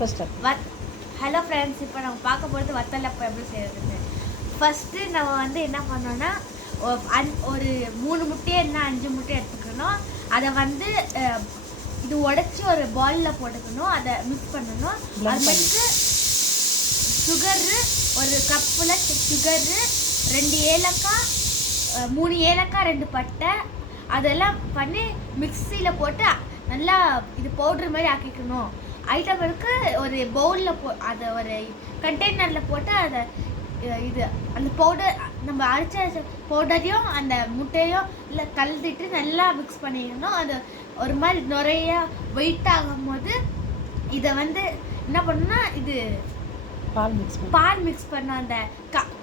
Hello friends, இப்போ நம்ம பார்க்க போகிறது வத்தலப்பம் எப்படி செய்யறதுன்னு. ஃபஸ்ட்டு நம்ம வந்து என்ன பண்ணோன்னா, ஒரு 3 முட்டையை என்ன 5 முட்டை எடுத்துக்கணும். அதை வந்து இது உடச்சி ஒரு பாலில் போட்டுக்கணும். அதை மிக்ஸ் பண்ணணும். அதுமாதிரிக்கு சுகரு, ஒரு கப்பில் சுகரு, 2 ஏலக்காய், 3 ஏலக்காய், 2 பட்டை, அதெல்லாம் பண்ணி மிக்சியில் போட்டு நல்லா இது பவுட்ரு மாதிரி ஆக்கிக்கணும். ஐட்டம் இருக்கு. ஒரு பவுலில் அதை ஒரு கண்டெய்னரில் போட்டு அதை இது அந்த பவுடர் நம்ம அரைச்ச பவுடரையும் அந்த முட்டையும் இல்லை கலந்துட்டு நல்லா மிக்ஸ் பண்ணிக்கணும். அது ஒரு மாதிரி நிறைய வெயிட் ஆகும்போது இதை வந்து என்ன பண்ணணும்னா, இது பால் மிக்ஸ் பண்ண அந்த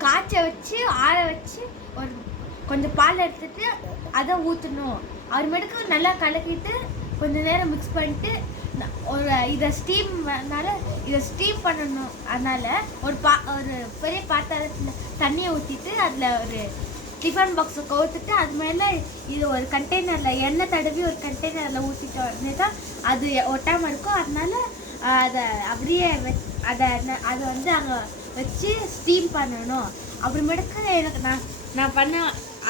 காய்ச்ச வச்சு ஆற வச்சு ஒரு கொஞ்சம் பால் எடுத்துட்டு அதை ஊற்றணும். அப்புறமேட்டுக்கு நல்லா கலக்கிட்டு கொஞ்சம் நேரம் மிக்ஸ் பண்ணிட்டு இதை ஸ்டீம் பண்ணணும். அதனால் ஒரு பெரிய பாத்திரத்தில் தண்ணியை ஊற்றிட்டு அதில் ஒரு டிஃபன் பாக்ஸை கவுத்துட்டு அது மேலே இது ஒரு கண்டெய்னரில் எண்ணெய் தடவி ஒரு கண்டெய்னரில் ஊற்றிட்ட உடனே தான் அது ஒட்டாமல் இருக்கும். அதனால் அதை அப்படியே அதை வந்து அங்கே வச்சு ஸ்டீம் பண்ணணும். அப்புறமேட்டுக்கு எனக்கு நான் பண்ண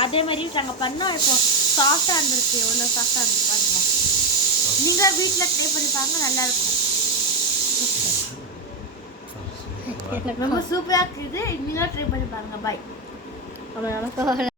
அதே மாதிரி நாங்கள் பண்ணோம். இப்போ சாஃப்டாக இருந்துருக்கு. எவ்வளோ சாஃப்டாக இருந்துச்சு பாருங்க. நீங்கள் வீட்டில் ட்ரை பண்ணி பாருங்க, நல்லாயிருக்கும். ரொம்ப சூப்பராக இருக்குது. நீங்களும் ட்ரை பண்ணி பாருங்க. பாய்.